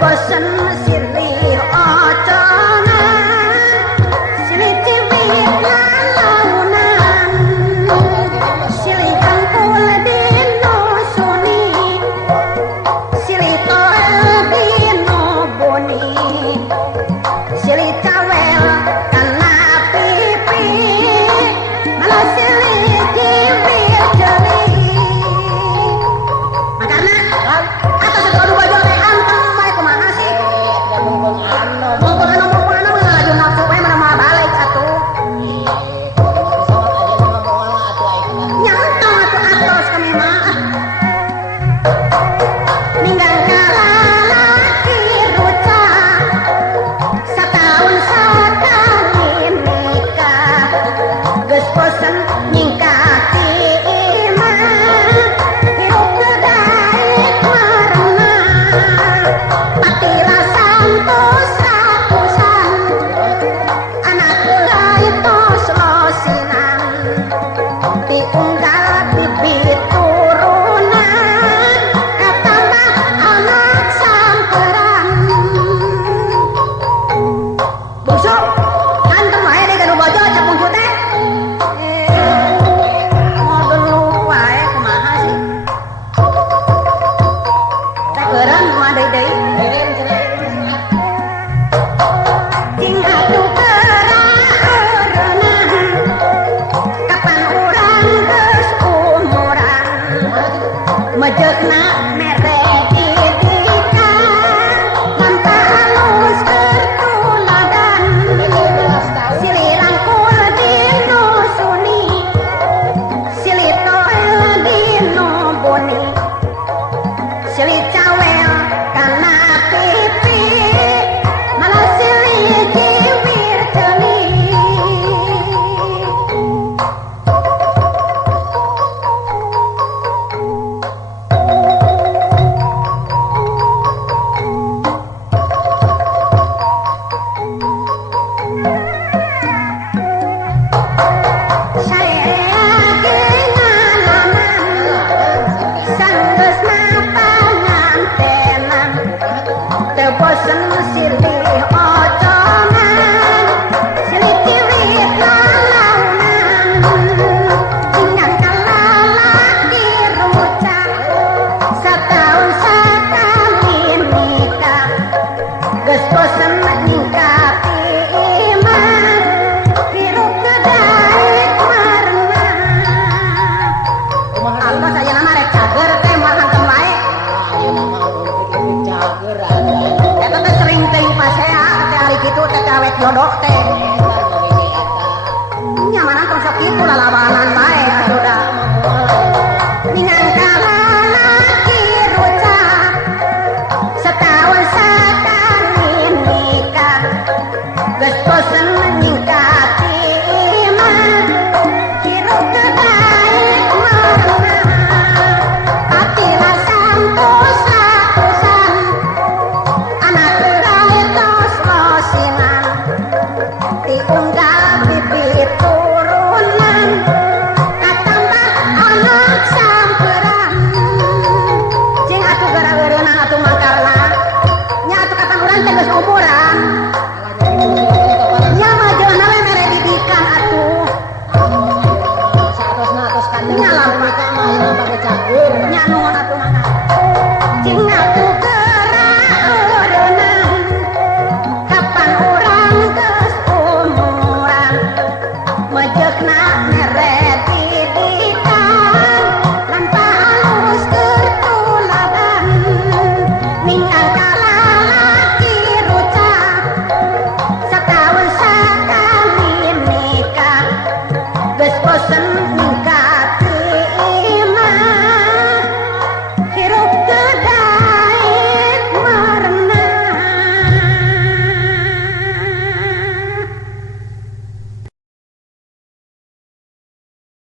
bosen silih ocona silih ciwit lalaunan silih kangkul dino suni silih toel dino boni silih cawel kana pipi malah silih ciwit jeli makana atas aduh baju teh anteng bae kumaha sih mumpung anu ngaju nafsu bae mana mah balik atuh nyantong atuh atos kami mah ninggal kalalaki ruca satahun sakali nikah geus bosen nyingkati imah hirup kedaik marana patila santos ratusan anak ulai tos losinan diunggal bibit turunan katambah anak samperan busuk ganteng wae deh gadu bojo cak bungsu teh model wae kumaha sih teh keureun mah deui cing atuh keraeureunna kapan urang geus umuran mejeukna